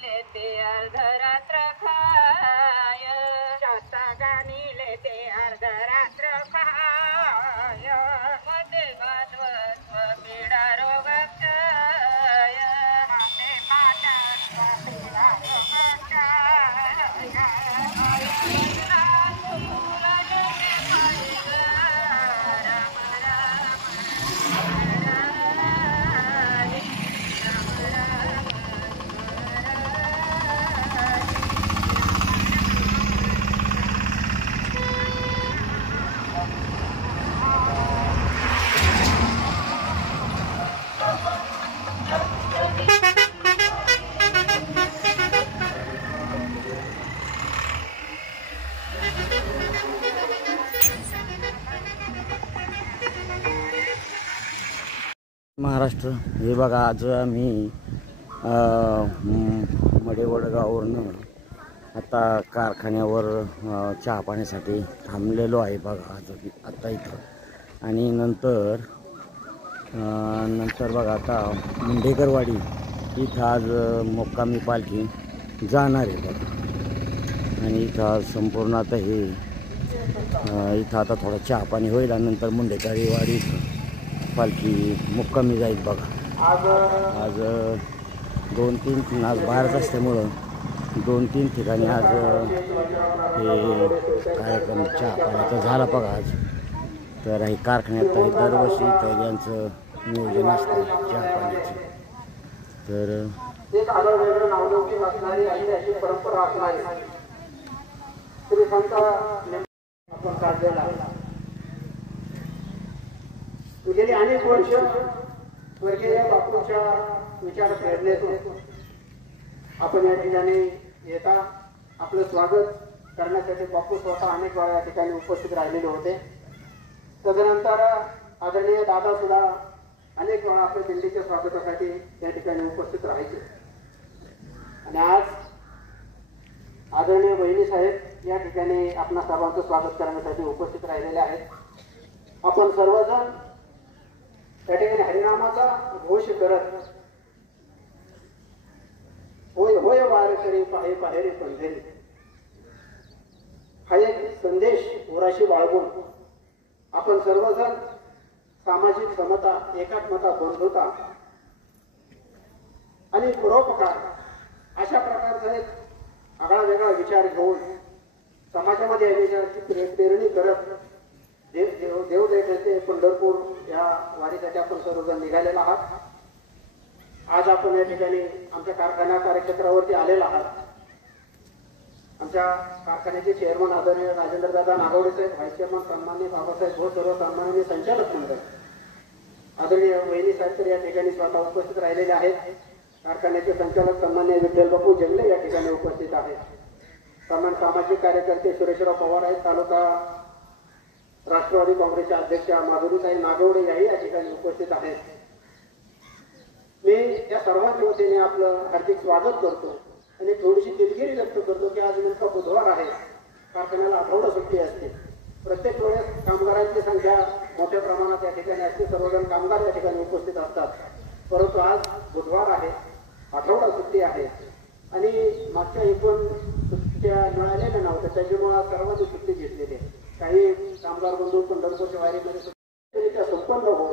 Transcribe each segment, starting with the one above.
लेते अर्धरात्र खाय शास्त्रगानी लेते अर्धरात्र खाय मध्ये माधवत्व पीडा रोगक्षय मध्ये माधवत्व पीडा रोगक्षय महाराष्ट्र हे बघा, आज आम्ही मडेवडगाववरून आता कारखान्यावर चहा पाण्यासाठी थांबलेलो आहे बघा आज आता इथं. आणि नंतर बघा आता मुंडेकरवाडी इथं आज मुक्कामी पालखी जाणार आहे बघा. आणि इथं आज संपूर्ण आता हे इथं आता थोडा चहा पाणी होईल आणि नंतर मुंडेकरवाडी पालखी मुक्कामी जाईल बघा. आज 2-3 आज बाहेरच असल्यामुळं 2-3 ठिकाणी आज हे कार्यक्रम चहा पाण्याचा झाला बघा आज. तर हे कारखान्यात दरवर्षी तर यांचं नियोजन असतं चहा पाण्याचं. तर परंपरा गेली अनेक वर्ष स्वर्गीय बापूंच्या विचार प्रेरणेतून आपण या ठिकाणी येता आपलं स्वागत करण्यासाठी बापू स्वतः अनेक वेळा या ठिकाणी उपस्थित राहिलेले होते. तदनंतर आदरणीय दादा सुद्धा अनेक वेळा आपल्या दिल्लीच्या स्वागतासाठी या ठिकाणी उपस्थित राहायचे. आणि आज आदरणीय बहिणी साहेब या ठिकाणी आपणा सर्वांचं स्वागत करण्यासाठी उपस्थित राहिलेले आहेत. आपण सर्वजण त्या ठिकाणी हरिनामाचा घोष करत होय होय वारकरी पाहे पाहेरी पंढरी हा एक संदेश उराशी बाळगून आपण सर्वजण सामाजिक समता, एकात्मता, बंधुता आणि परोपकार अशा प्रकारचा एक आगळा वेगळा विचार घेऊन समाजामध्ये या विचाराची प्रेरणी करत देवदैवते पंढरपूर या वारीसाठी आपण सर्वजण निघालेला आहात. आज आपण या ठिकाणी आमच्या कारखाना कार्यक्षेत्रावरती आलेला आहात. आमच्या कारखान्याचे चेअरमन आदरणीय राजेंद्रदादा नागवडे साहेब, व्हाईस चेअरमन सन्माननीय बाबासाहेब भोस, सर्व सन्माननीय संचालक मंडळ आदरणीय वहिनी साहेब तर या ठिकाणी स्वतः उपस्थित राहिलेले आहेत. कारखान्याचे संचालक सन्माननीय विठ्ठल बापू जंगले या ठिकाणी उपस्थित आहेत. सन्मान सामाजिक कार्यकर्ते सुरेशराव पवार आहेत. तालुका राष्ट्रवादी काँग्रेसच्या अध्यक्षा माधुरीताई नागवडे याही या ठिकाणी उपस्थित आहेत. मी या सर्वांच्या वतीने आपलं हार्दिक स्वागत करतो आणि थोडीशी दिलगिरी व्यक्त करतो की आज नेमका बुधवार आहे. कारखान्याला आठवडा सुट्टी असते. प्रत्येक वेळेस कामगारांची संख्या मोठ्या प्रमाणात या ठिकाणी असते. सर्वजण कामगार या ठिकाणी उपस्थित असतात. परंतु आज बुधवार आहे, आठवडा सुट्टी आहे आणि मागच्या एकूण सुट्ट्या मिळालेल्या नव्हत्या, त्याच्यामुळे सर्वांनी सुट्टी घेतलेली आहे. काही कामगार बंधू पंढरपूरच्या वारीमध्ये संपन्न हो.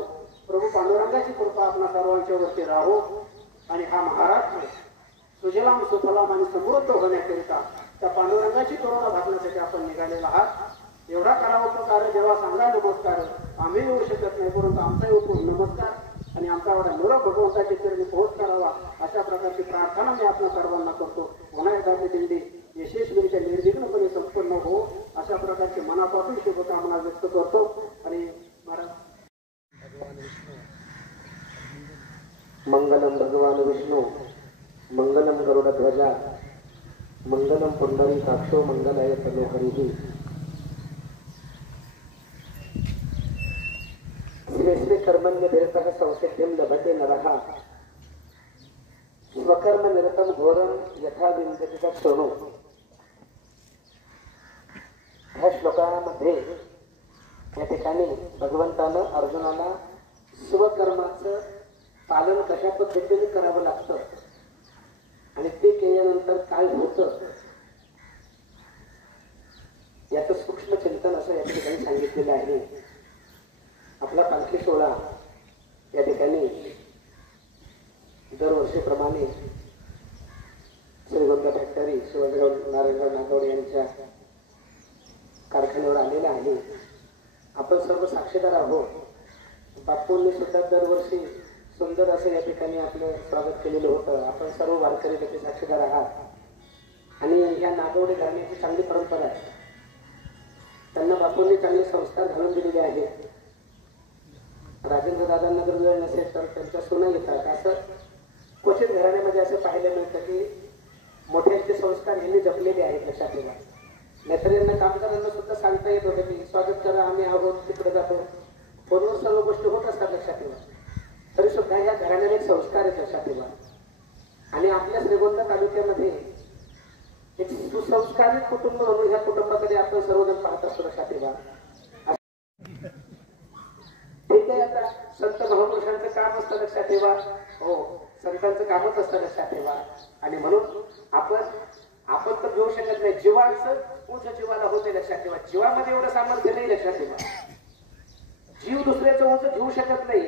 प्रभू पांडुरंगाची कृपा आपल्या सर्वांच्या वरती राहो आणि हा महाराष्ट्र सुजलाम सुफलाम आणि समृद्ध होण्याकरिता त्या पांडुरंगाची करुणा भागण्यासाठी आपण निघालेला आहात. एवढा करावा तो कार्य जेव्हा सांगा नमस्कार, आम्ही येऊ शकत नाही, परंतु आमचा येऊ नमस्कार आणि आमचा एवढा मुलं भगवंताची चरणी पोहोच करावा अशा प्रकारची प्रार्थना मी आपल्या सर्वांना करतो. पुन्हा एकदा दिंडी यशस्वीरित्या निर्विघ्नपणे संपन्न हो अशा प्रकारची मनापासून शुभकामना व्यक्त करतो. आणि मंगलम भगवान विष्णू मंगलम गरुडध्वजा मंगलम पुंडरीकाक्षो मंगलाय सर्वहरिः. श्री कर्मण्यभिरतः संसिद्धिं लभते नरः स्वकर्म निरतं घोरं यथा विंदति तत् शृणु. ह्या श्लोकामध्ये या ठिकाणी भगवंतानं अर्जुनाला स्वकर्माचं पालन कशा पद्धतीने करावं लागतं आणि ते कर्मचारी शिवाजीराव नारायणराव नागवडे यांच्या कारखान्यावर आलेले आहे. आपण सर्व साक्षीदार आहोत. बापूंनी सुद्धा दरवर्षी सुंदर असं या ठिकाणी आपलं स्वागत केलेलं होतं. आपण सर्व वारकरी त्याचे साक्षीदार आहात आणि या नागवडे घराण्याची चांगली परंपरा आहे. त्यांना बापूंनी चांगले संस्कार घालून दिलेले आहेत. राजेंद्र दादांना जर वेळ नसेल तर त्यांच्या सुना येतात. असं क्वचित घराण्यामध्ये असं पाहायला मिळतं की मोठ्यांचे संस्कार यांनी जपलेले आहेत. लक्षात ठेवा. नाहीतर यांना कामगारांना सुद्धा सांगता येत होतं की स्वागत करा, आम्ही आहोत, तिकडे जातो. फोनवर सर्व गोष्टी होत असतात. लक्षात ठेवा. तरी सुद्धा या घराण्याने एक संस्कार आहेत. लक्षात ठेवा. आणि आपल्या श्रीगोंदा तालुक्यामध्ये एक सुसंस्कारित कुटुंब म्हणून ह्या कुटुंबाकडे आपण सर्वजण पाहत असतो. लक्षात ठेवा. ठीक आहे. आता संत महापुरुषांचं काम असतं. लक्षात ठेवा. हो, संतांचं कामच असतं. लक्षात ठेवा. आणि म्हणून आपण तर घेऊ शकत नाही. जीवाचं उंच जीवाला होते. लक्षात ठेवा. जीवामध्ये एवढं सामर्थ्य नाही. लक्षात ठेवा. जीव दुसऱ्याचं उंच घेऊ शकत नाही.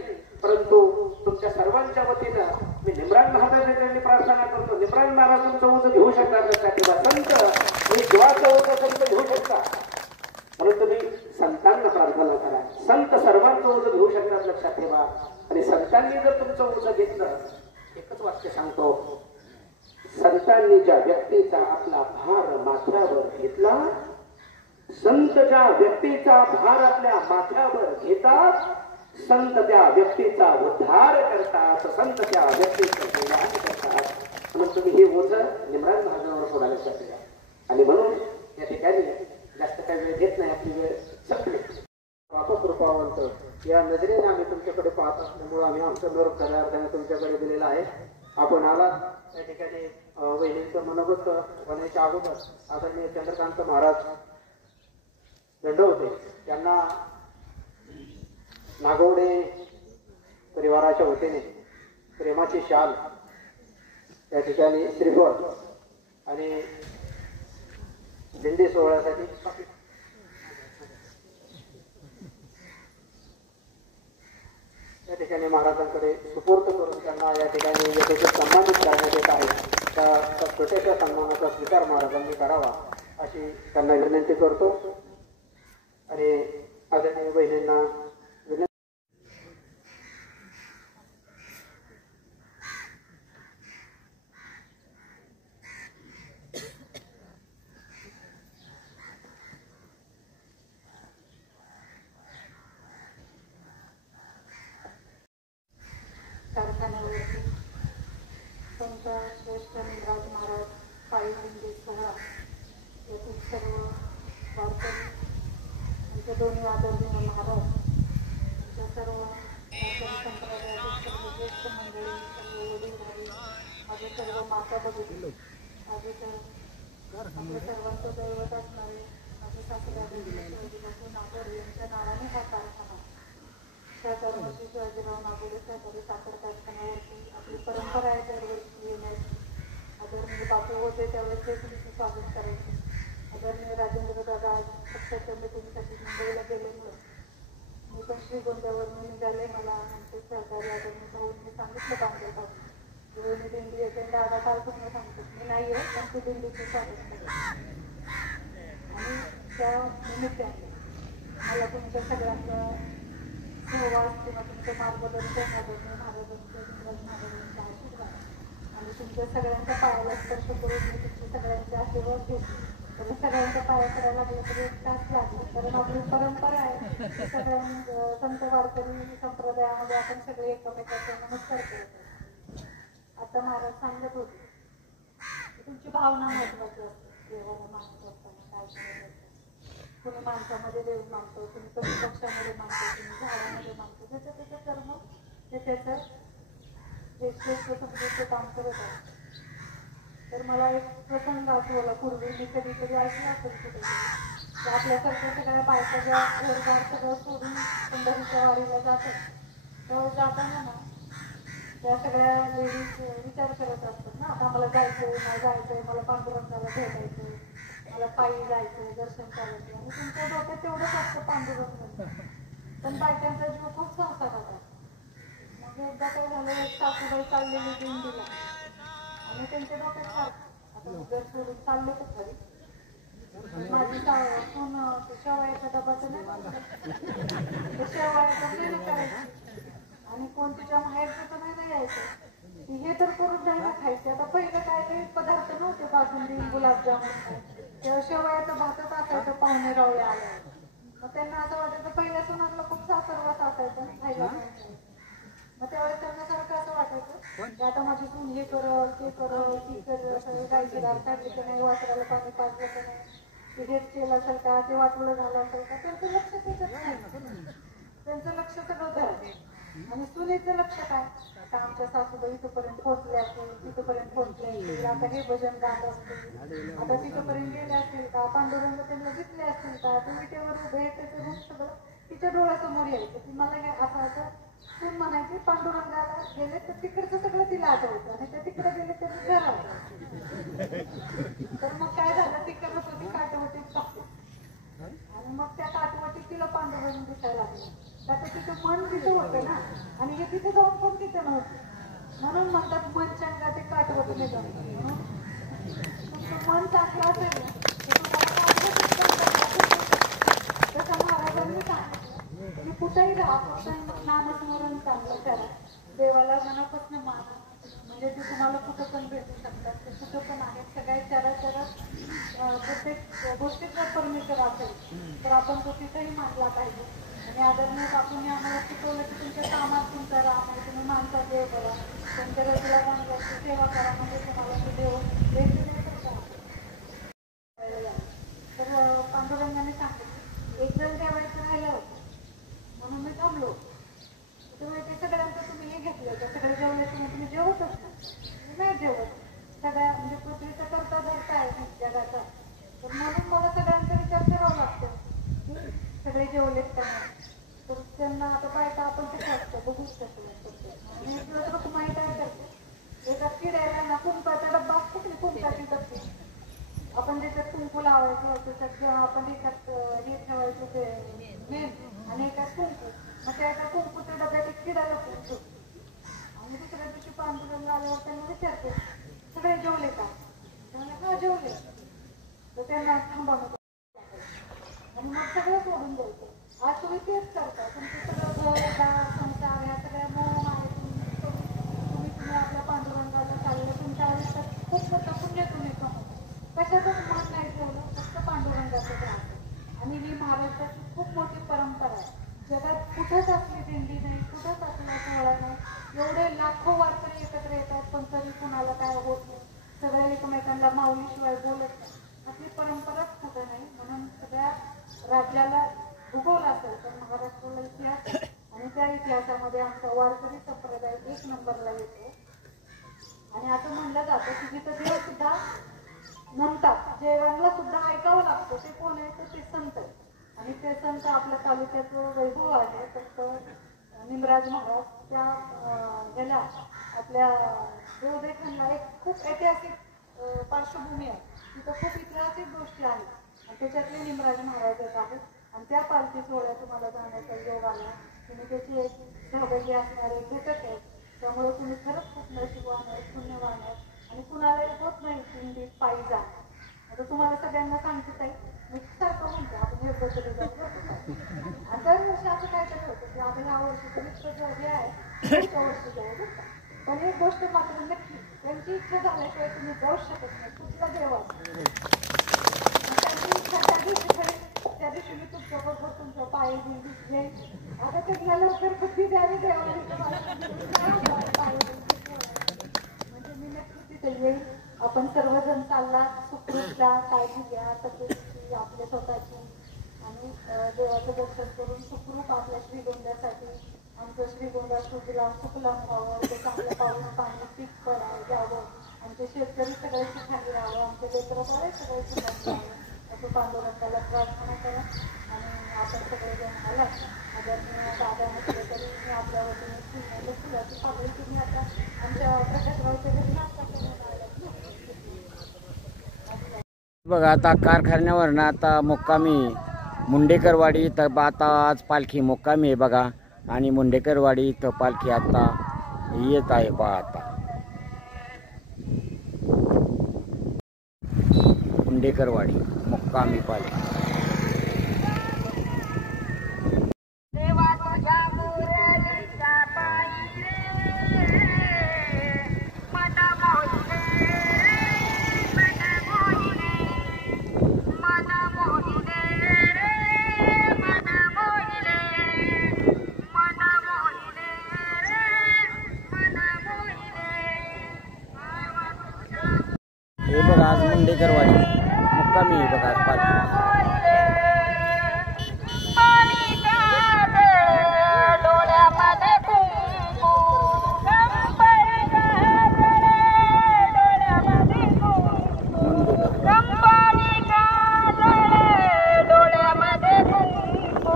परंतु तुमच्या सर्वांच्या वतीनं मी निमरान महाराजांनी प्रार्थना करतो. निमरान महाराज तुमचं उंच घेऊ शकतात. लक्षात ठेवा. संत तुम्ही जीवाचं उंच संत घेऊ शकता. म्हणून तुम्ही संतांना प्रार्थना करा. संत सर्वांचं उंच घेऊ शकतात. लक्षात ठेवा. आणि संतांनी जर तुमचं उंच घेतलं, एकच वाक्य सांगतो, संतांनी ज्या व्यक्तीचा आपला भार माथ्यावर घेतला, संत ज्या व्यक्तीचा भार आपल्या माथ्यावर घेतात, संत त्या व्यक्तीचा उद्धार करतात. संत त्या व्यक्तीचं कल्याण करतात. म्हणून तुम्ही हे ओझं निमरान महाराजांवर सोडायला शकता. आणि म्हणून या ठिकाणी जास्त काही वेळ घेत नाही. आपली वेळ संपली. वापस कृपावंत या नजरेने आम्ही तुमच्याकडे पाहत असल्यामुळे आम्ही आमचं निरोप खऱ्या अर्थाने तुमच्याकडे दिलेला आहे. आपण आला या ठिकाणी वहिनींचं मनोगत होण्याच्या अगोदर आदरणीय चंद्रकांत महाराज दंड होते. त्यांना नागवडे परिवाराच्या वतीने प्रेमाची शाल, या ठिकाणी श्रीफळ आणि दिंडी सोहळ्यासाठी या ठिकाणी महाराजांकडे सुपूर्द करून त्यांना या ठिकाणी यथोचित सन्मानित करण्यात येत आहे. त्या छोट्याशा सन्मानाचा स्वीकार महाराजांनी करावा अशी त्यांना विनंती करतो. आणि आदरणीय बहिणींना विनंती. कारखान्यावरती संत श्रेष्ठ निमराज महाराज पायी दिंडी सोहळा येथील सर्व वारकरी, आमचे दोन्ही आदरणीय महाराज, आमच्या सर्व वारकरी संप्रदायातील सर्व ज्येष्ठ मंडळी, सर्व वडीलधारी, माझे सर्व माता भगिनी, माझे तर आपल्या सर्वांचं दैवत असणारे माझे सासरे शिवाजीराव नागोडे यांच्या नावाने हा कारखाना त्या धर्माची शिवाजीराव नागोडे सहकारी साखर कारखान्यावरती आपली परंपरा आहे दरवर्षी येण्याची. आदरणीय बापू होते त्यावेळेस ते तुमचं स्वागत करायचं. आदरणीय राजेंद्र दादा पक्षाच्या मीटिंगसाठी मुंबईला गेल्यामुळे मी पण श्रीगोंद्यावरून निघाले. मला आमचे सहकारी आदरणीय भाऊंनी सांगितलं बांधलं मी दिंडी येते. दादा काल तुम्ही सांगतो मी नाही आहे पण तू दिंडीची स्वागत करेल. आणि त्या निमित्ताने मला तुमच्या सगळ्यांचा सहवास किंवा तुमचं मार्गदर्शन आदरणीय महाराजांचा आशीर्वाद आणि तुमच्या सगळ्यांच्या पायाला स्पर्श करून मी तुमच्या सगळ्यांचे आशीर्वाद घेतो. तर सगळ्यांच्या पाया करायला लागलं तरी एक तास लागला. कारण आपली परंपरा आहे सगळ्यांना संत वारकरी संप्रदायामध्ये आपण सगळे एकमेकांचा नमस्कार करतो. आता महाराज सांगत होते तुमची भावना महत्वाची असते. देवाला मानत असताना काय करायचं. कुणी माणसामध्ये देव मानतो, कुणी कमी पक्षामध्ये मानतो, कुणी झाडामध्ये मानतो. त्याचं त्याचं कर्म ते त्याचं श्रेष्ठ समजूचं काम करत आहे. तर मला एक प्रसंग आठवला. पूर्वी मी कधी कधी ऐकलं असेल कुठे आपल्यासारख्या सगळ्या बायका ज्या घरदार सगळं सोडून पंढरीच्या वारीला जातात तेव्हा जाताना ना त्या सगळ्या लेडीज विचार करत असतात ना, आता मला जायचंय, मला जायचंय, मला पांडुरंगाला भेटायचंय, मला पायी जायचंय, दर्शन करायचं. आणि तुमच्या डोक्यात तेवढंच असतं पांडुरंग. पण बायकांचा जीव खूप संसारात आहे. मग एकदा काय झालं, एक सासूबाई चाललेली दिंडीला आणि त्यांच्या डोक्यात सारखं आता घर सोडून चालले तर घरी. माझी सून शेवयाचा डबा तर नाही शेवयाचा नाही करायची आणि कोण तिच्या माहेरचं तर नाही यायचं. हे तर करून जायला खायचे. आता पहिलं काय काही पदार्थ नव्हते, बासुंदी गुलाबजामुन तेव्हा शेवयाचं भातच असायचं पाहुणे रावळे आले. मग त्यांना असं वाटायचं पहिल्या सुनांना खूप सासरवास असायचं खायला. मग त्यावेळेस त्यांना सारखं असं वाटायचं की आता माझी सून हे करल ते करल ती करल, सगळं गायची दार काढली तर नाही, वासराला पाणी पाजलं तर नाही, ते हेच केलं असेल का, ते वाटलं झालं असेल का, त्यांचं लक्ष त्याच्यात नाही. त्यांचं लक्ष सगळं घरात आणि सुनेचं लक्ष काय, आता आमच्या सासूबाई इथपर्यंत पोहोचले असेल, तिथपर्यंत पोहोचले असतील, आता हे भजन गात असतील, आता तिथपर्यंत गेले असतील का, पांडुरंग त्यांना दिसले असतील का, ते विटेवर उभे त्याचं रूप सगळं तिच्या डोळ्यासमोर यायचं. ती मला हे असं सून म्हणायची पांडुरंगाला गेले तर तिकडचं सगळं तिला आठवायचं आणि त्या तिकडे गेले तर घर आलं. तर मग काय झालं, ती करत होती काटवटीत टाकली आणि मग त्या काटवटीत तिला पांडुरंग दिसायला लागले. त्याचं तिचं मन तिथं होतं ना आणि हे तिथे जाऊन पण तिथं नव्हतं. म्हणून म्हणतात मन चंगा ते काटवटीने जाऊन. म्हणून तुमचं मन चांगलं असेल ना तर तुम्हाला तसं महाराजांनी सांगितलं की कुठेही राहा फक्त नामस्मरण चांगलं करा, देवाला मनापासून माना, म्हणजे ते तुम्हाला कुठं पण भेटू शकतात. ते कुठं पण आहेत, सगळ्या चराचरात प्रत्येक गोष्टीत जर परमेश्वर असेल तर आपण तो तिथेही मानला पाहिजे. आणि आदरणीय बापूंनी आम्हाला शिकवलं की तुमच्या कामात तुमचा राम आहे, तुम्ही माणसा देव करा, तुमच्या रजूला माणसाची सेवा करा, म्हणजे तुम्हाला ते देव तर पांडुरंगाने सांगितलं एक जण जेवायचं राहिलं होतं म्हणून मी थांबलो. तुम्ही ते सगळ्यांचं तुम्ही हे घेतलं का, सगळे जेवले तुम्ही जेवतच नाही जेवत. सगळ्या म्हणजे पृथ्वीचा करता धरता आहे जगाचा, तर म्हणून मला सगळ्यांचा विचार करावा लागतो की सगळे जेवलेत का नाही. तर त्यांना आता बायका आपण कसं असतं बघूच शकतो. आणि तुला तर माहीत आहे करते एका किड्याला ना कुंकाचा डब्बा असतो की कुंकाची डब्बी आपण त्याच्यात कुंकू लावायचं, त्याच्यात आपण एकात हे ठेवायचं ते मेन आणि एकात कुंकू, मग त्या एका कुंकूच्या डब्यात एक किडा लपून ठेवतो. आणि दुसऱ्या दिवशी पांडुरंग आल्यावर त्यांना विचारते सगळे जेवले का, त्यामुळे का जेवले, तर त्यांना थांबवणं आणि मग सगळं सोडून द्यायचं. आज तुम्ही तेच करता, तुमचं सगळं घरदार संसार ह्या सगळ्या मोह आहे तुम्ही आपल्या पांडुरंगाला चाललं, तुमच्या आयुष्यात खूप मोठं पुण्य तुम्ही कमवता. कशाचंच मन नाही ठेवलं, फक्त पांडुरंगाचं राहतं. आणि ही महाराष्ट्राची खूप मोठी परंपरा आहे. जगात कुठंच असली दिंडी नाही, कुठंच असला सोहळा नाही, एवढे लाखो वारकरी एकत्र येतात पण तरी कुणाला काय होत नाही, सगळ्या एकमेकांना माऊलीशिवाय बोलत नाही. आपली परंपराच कुठं नाही. म्हणून सगळ्या राज्याला भूगोल असेल तर महाराष्ट्राला इतिहास, आणि त्या इतिहासामध्ये आमचा वारकरी संप्रदाय एक नंबरला येतो. आणि असं म्हणलं जातं की जिथं देव सुद्धा म्हणतात, जेवणला सुद्धा ऐकावं लागतं, ते कोण आहे तर ते संत आहे. आणि ते संत आपल्या तालुक्याचं वैभव आहे. फक्त निमराज महाराज त्या ह्याला आपल्या देवदेखांना एक खूप ऐतिहासिक पार्श्वभूमी आहे, तिथं खूप ऐतिहासिक गोष्टी आहेत आणि त्याच्यातले निमराज महाराज आहेत. आणि त्या पालखी सोहळ्यात तुम्हाला जाण्याचा योग आला, तुम्ही त्याची एक सहभागी असणारे घटक आहेत. त्यामुळे तुम्ही खरंच खूप नशीबवान आहेत, पुण्यवान आहेत. आणि कुणालाही होत नाही दिंडीत पायी जा. आता तुम्हाला सगळ्यांना सांगते ताई, मी सारखं म्हणते आपण हे बदल जातो आणि दरवर्षी असं काहीतरी होतं की आपण ह्या वर्षी इतकं जे आहे पुढच्या वर्षी जाऊ बरं. पण एक गोष्ट मात्र नक्की, त्यांची इच्छा झाल्याशिवाय तुम्ही जाऊ शकत नाही. कुठला देव त्यांची इच्छा त्या दिवशी मी तुमच्याबरोबर तुमच्या पायी दिंडीत घेईन. आता ते लवकर बुद्धी द्यावी देवाला, म्हणजे मी नक्की तिथे येईल. आपण सर्वजण चालला सुखरूपला, काळजी घ्या तब्येतीची आपल्या स्वतःची, आणि देवाचं दर्शन करून सुखरूप आपल्या श्रीगोंद्यासाठी आमचं श्रीगोंदा सुखलाम व्हावं, ते चांगलं पाऊस पाणी पीक घ्यावं, आमचे शेतकरी सगळे सुखाने राहावं, आमचे लेकरं सगळे सुखाने राहावं असं पांडुरंगाला प्रार्थना करा. आणि आपण सगळेजण आला दादा म्हटलं तरी मी आपल्या वतीने फुलाची पाकळी तुम्ही आता आमच्या प्रकाशरावच्या घरी नाश्ता करून आला. बघा आता कारखान्यावर ना आता मुक्कामी मुंडेकरवाडी इथं आता आज पालखी मुक्कामी आहे बघा. आणि मुंडेकरवाडी इथं पालखी आता येत आहे पहा आता. मुंडेकरवाडी मुक्कामी पालखी. देवा तुझ्या मुरलीच्या पायी रे मन मोहिने मन मोहिने मन मोहिने रे मन मोहिने मन मोहिने रे मन मोहिने. हे बघा आज मुंडेकरवाडी मुक्कामी आहे बघा आज पालखी. डोळ्यामध्ये कुंकू कंपळी गाजरे डोळ्यामध्ये कुंकू कंपळी गाजरे डोळ्यामध्ये कुंकू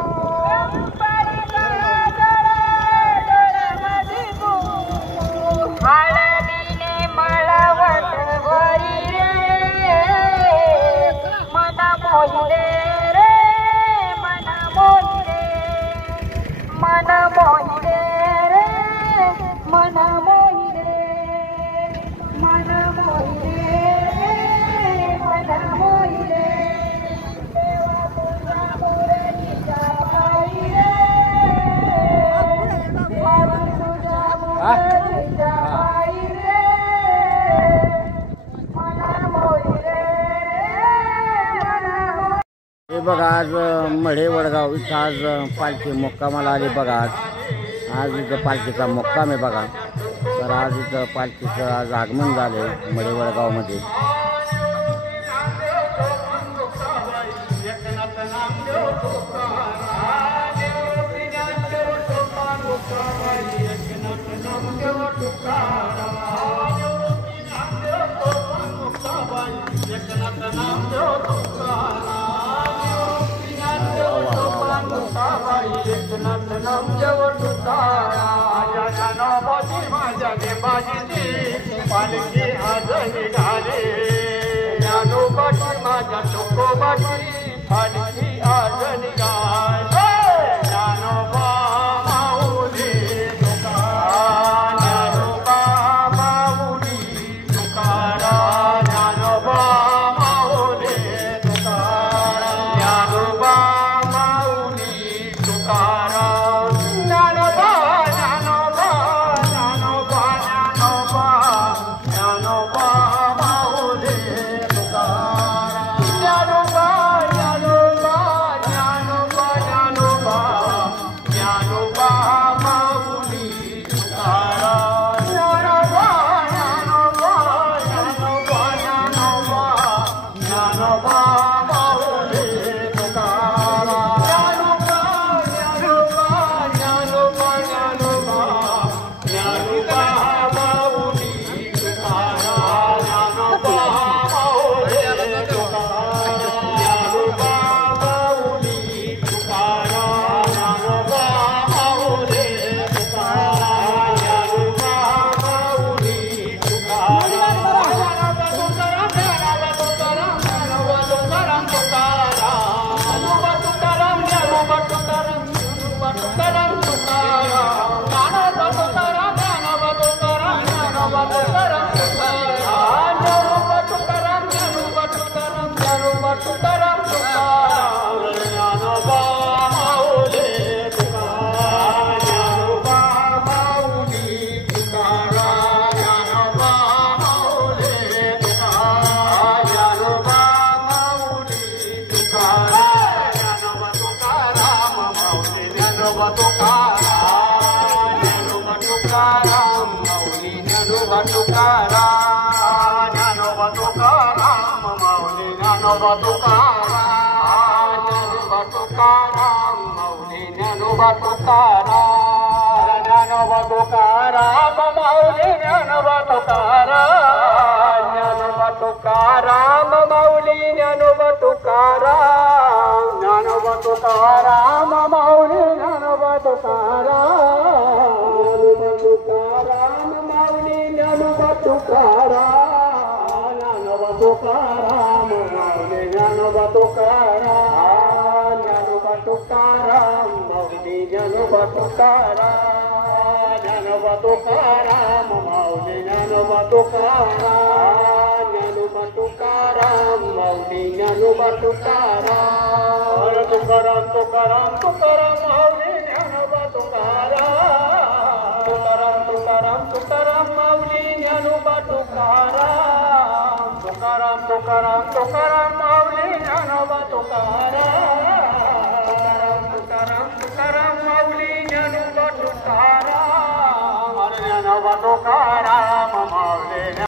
कंपळी गाजरे डोळ्यामध्ये कुंकू हळदीने मळवट वरी रे मन मोहिने रे मन मोहिने मन मोहिने रे मन मोहिने मन मोहिने रे मन मोहिने. देवा तुझ्या मुरलीच्या पायी रे देवा तुझ्या मुरलीच्या पायी रे मन मोहिने रे मन मोहिने. हे बघा आज मढे वडगाव इथं आज पालखी मुक्कामाला आली बघा. आज इथं पालखीचा मुक्काम आहे बघा. तर आज इथं पालखीचं आज आगमन झालं आहे मढे वडगावमध्ये. पालखी आज निघाले ज्ञानोबाची माझ्या तुकोबाची पालखी आज निघाले. ज्ञानोबा माऊली तुकाराम ज्ञानोबा माऊली तुकाराम ज्ञानोबा माऊली तुकाराम ज्ञानोबा माऊली तुकाराम ज्ञानोबा ज्ञानोबा ज्ञानोबा ज्ञानोबा ज्ञानोबा माऊली तुकाराम ज्ञानोबा ज्ञानोबा ज्ञानोबा ज्ञानोबा ज्ञानोबा माऊली तुकाराम ज्ञानोबा ज्ञानोबा ज्ञानोबा ज्ञानोबा ज्ञानोबा माऊली तुकाराम ज्ञानोबा ज्ञानोबा ज्ञानोबा ज्ञानोबा ज्ञानोबा माऊली तुकाराम ज्ञानोबा माऊली तुकाराम ज्ञानोबा माऊली तुकाराम ज्ञानोबा माऊली तुकाराम ज्ञानोबा माऊली तुकाराम माऊली ज्ञानोबा तुकाराम तुकाराम तुकाराम तुकाराम माऊली ज्ञानोबा तुकाराम तुकाराम तुकाराम तुकाराम माऊली ज्ञानोबा तुकाराम तुकाराम तुकाराम तुकाराम माऊली ज्ञानोबा तुकाराम तुकाराम तुकाराम माऊली ज्ञानोबा तुकाराम ज्ञानोबा तुकाराम माऊली